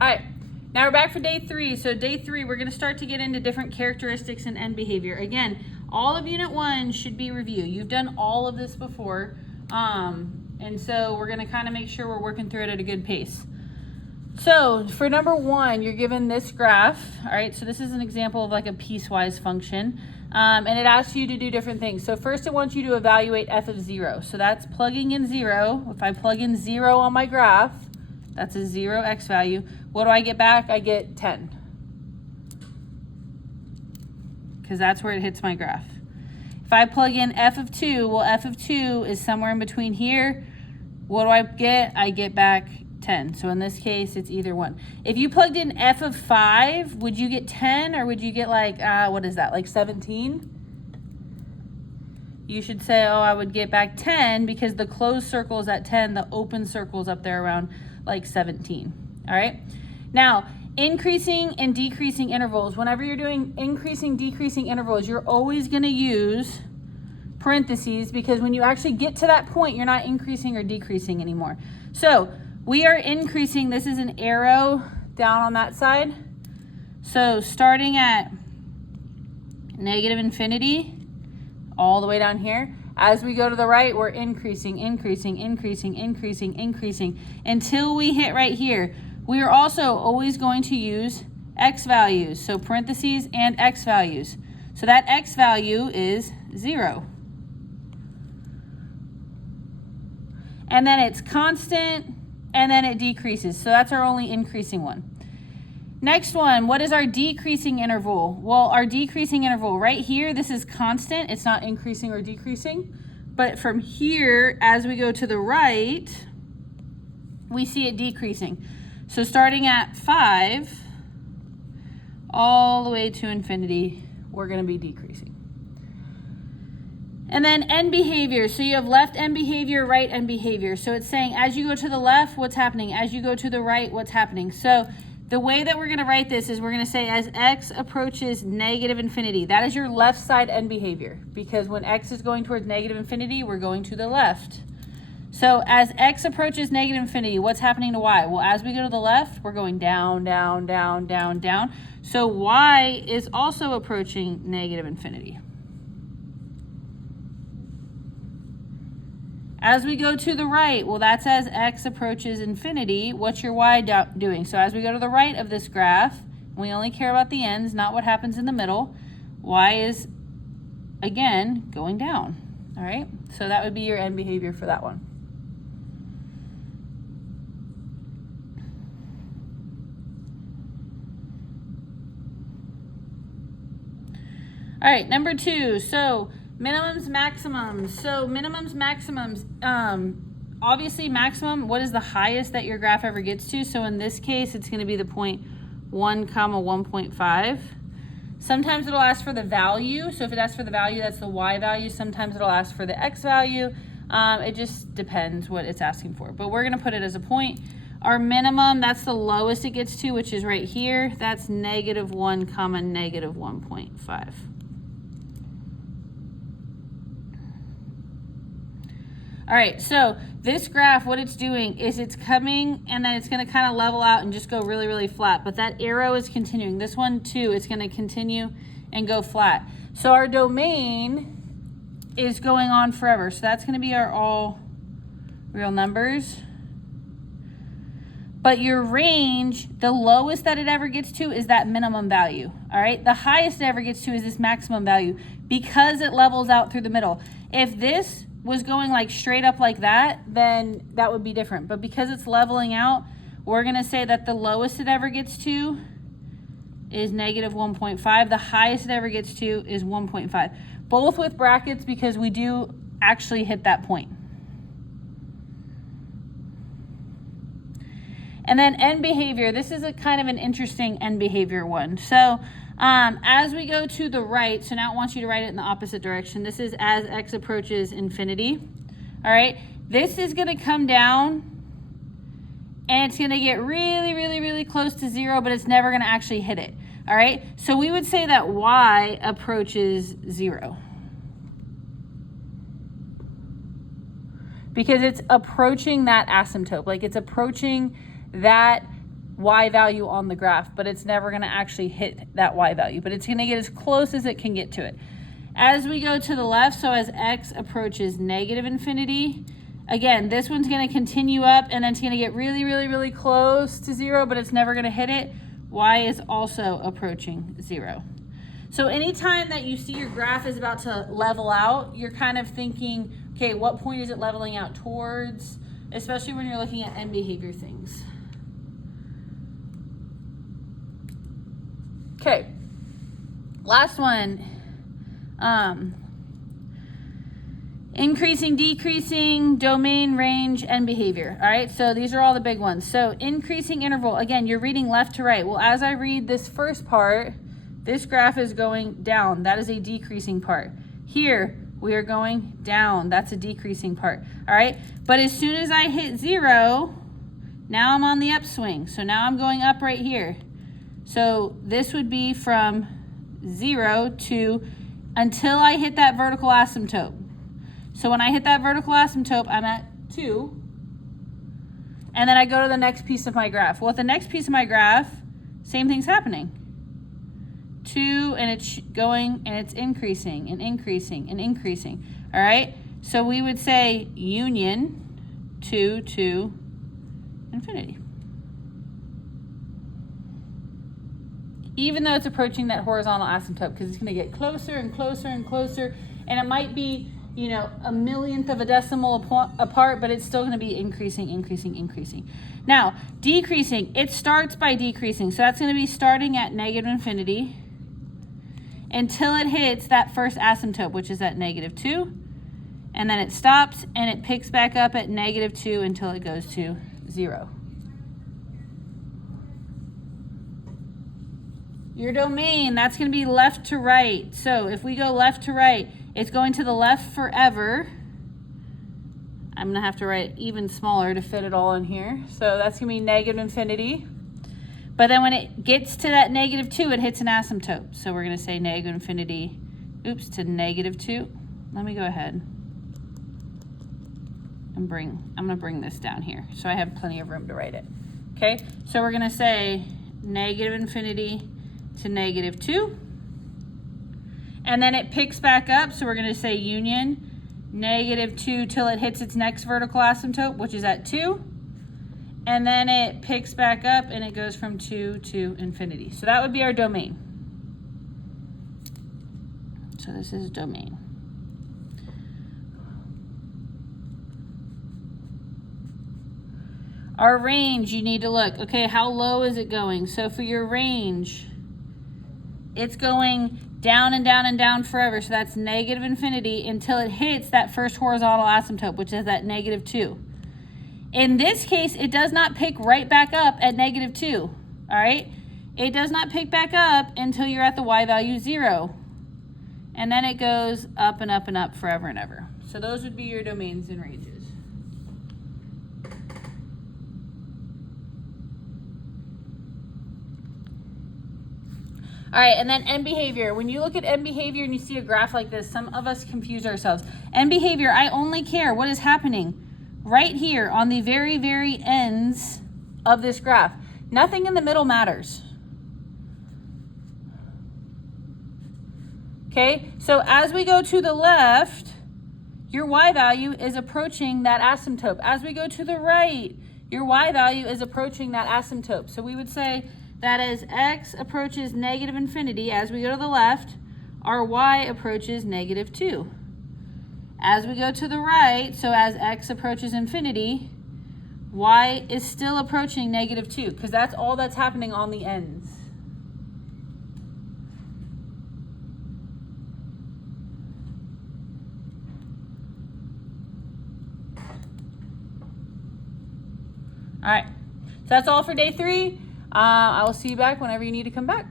All right, now we're back for day 3. So day 3, we're gonna start to get into different characteristics and end behavior. Again, all of unit 1 should be review. You've done all of this before. And so we're gonna kind of make sure we're working through it at a good pace. So for number 1, you're given this graph. All right, so this is an example of like a piecewise function. And it asks you to do different things. So first it wants you to evaluate f of 0. So that's plugging in 0. If I plug in 0 on my graph, that's a 0 x value. What do I get back? I get 10. Because that's where it hits my graph. If I plug in f of 2, well, f of 2 is somewhere in between here. What do I get? I get back 10. So in this case, it's either one. If you plugged in f of 5, would you get 10 or would you get like, what is that, like 17? You should say, oh, I would get back 10 because the closed circle is at 10, the open circle is up there around like 17. All right. Now, increasing and decreasing intervals. Whenever you're doing increasing, decreasing intervals, you're always going to use parentheses because when you actually get to that point, you're not increasing or decreasing anymore. So we are increasing. This is an arrow down on that side. So starting at negative infinity, all the way down here. As we go to the right, we're increasing, increasing, increasing, increasing, increasing until we hit right here. We are also always going to use x values, so parentheses and x values. So that x value is 0. And then it's constant, and then it decreases. So that's our only increasing one. Next one, what is our decreasing interval? Well, our decreasing interval right here, this is constant. It's not increasing or decreasing. But from here, as we go to the right, we see it decreasing. So starting at 5, all the way to infinity, we're going to be decreasing. And then end behavior. So you have left end behavior, right end behavior. So it's saying as you go to the left, what's happening? As you go to the right, what's happening? So the way that we're going to write this is we're going to say as x approaches negative infinity. That is your left side end behavior because when x is going towards negative infinity, we're going to the left. So as x approaches negative infinity, what's happening to y? Well, as we go to the left, we're going down, down, down, down, down. So y is also approaching negative infinity. As we go to the right, well, that's as x approaches infinity. What's your y doing? So as we go to the right of this graph, we only care about the ends, not what happens in the middle. Y is, again, going down. All right? So that would be your end behavior for that one. All right, number 2. So minimums, maximums. So minimums, maximums. Obviously, maximum, what is the highest that your graph ever gets to? So in this case, it's going to be the point 1, 1.5. Sometimes it'll ask for the value. So if it asks for the value, that's the y value. Sometimes it'll ask for the x value. It just depends what it's asking for. But we're going to put it as a point. Our minimum, that's the lowest it gets to, which is right here. That's negative 1, negative 1.5. All right, so this graph, what it's doing is it's coming and then it's going to kind of level out and just go really, really flat. But that arrow is continuing. This one, too, it's going to continue and go flat. So our domain is going on forever. So that's going to be our all real numbers. But your range, the lowest that it ever gets to is that minimum value. All right, the highest it ever gets to is this maximum value because it levels out through the middle. If this was going like straight up like that, then that would be different. But because it's leveling out, we're going to say that the lowest it ever gets to is negative 1.5. The highest it ever gets to is 1.5. Both with brackets because we do actually hit that point. And then end behavior. This is a kind of an interesting end behavior one. So as we go to the right, so now it wants you to write it in the opposite direction. This is as x approaches infinity. All right, this is going to come down and it's going to get really, really, really close to 0, but it's never going to actually hit it. All right, so we would say that y approaches 0 because it's approaching that asymptote, like it's approaching that Y value on the graph, but it's never going to actually hit that Y value, but it's going to get as close as it can get to it. As we go to the left, so as x approaches negative infinity, again, this one's going to continue up, and then it's going to get really, really, really close to 0, but it's never going to hit it. Y is also approaching 0. So anytime that you see your graph is about to level out, you're kind of thinking, okay, what point is it leveling out towards? Especially when you're looking at end behavior things. Okay, last one. Increasing, decreasing, domain, range, end behavior. All right, so these are all the big ones. So increasing interval, again, you're reading left to right. Well, as I read this first part, this graph is going down. That is a decreasing part. Here, we are going down. That's a decreasing part. All right, but as soon as I hit 0, now I'm on the upswing. So now I'm going up right here. So this would be from 0 to until I hit that vertical asymptote. So when I hit that vertical asymptote, I'm at 2. And then I go to the next piece of my graph. Well, at the next piece of my graph, same thing's happening. 2, and it's going, and it's increasing, and increasing, and increasing. All right? So we would say union 2 to infinity. Even though it's approaching that horizontal asymptote, because it's going to get closer and closer and closer, and it might be, you know, a millionth of a decimal apart, but it's still going to be increasing, increasing, increasing. Now, decreasing, it starts by decreasing. So that's going to be starting at negative infinity until it hits that first asymptote, which is at negative 2. And then it stops, and it picks back up at negative 2 until it goes to 0. Your domain, that's going to be left to right. So if we go left to right, it's going to the left forever. I'm going to have to write even smaller to fit it all in here. So that's going to be negative infinity. But then when it gets to that negative 2, it hits an asymptote. So we're going to say negative infinity, to negative 2. Let me go ahead and I'm going to bring this down here so I have plenty of room to write it. Okay, so we're going to say negative infinity to negative 2. And then it picks back up, so we're going to say union negative 2 till it hits its next vertical asymptote, which is at 2. And then it picks back up, and it goes from 2 to infinity. So that would be our domain. So this is domain. Our range, you need to look. Okay, how low is it going? So for your range, it's going down and down and down forever. So that's negative infinity until it hits that first horizontal asymptote, which is at negative 2. In this case, it does not pick right back up at negative 2. All right? It does not pick back up until you're at the y value 0. And then it goes up and up and up forever and ever. So those would be your domains and ranges. All right, and then end behavior. When you look at end behavior and you see a graph like this, some of us confuse ourselves. End behavior, I only care what is happening right here on the very, very ends of this graph. Nothing in the middle matters. Okay, so as we go to the left, your y value is approaching that asymptote. As we go to the right, your y value is approaching that asymptote. So we would say that as x approaches negative infinity, as we go to the left, our y approaches negative 2. As we go to the right, so as x approaches infinity, y is still approaching negative 2, because that's all that's happening on the ends. All right, so that's all for day 3. I will see you back whenever you need to come back.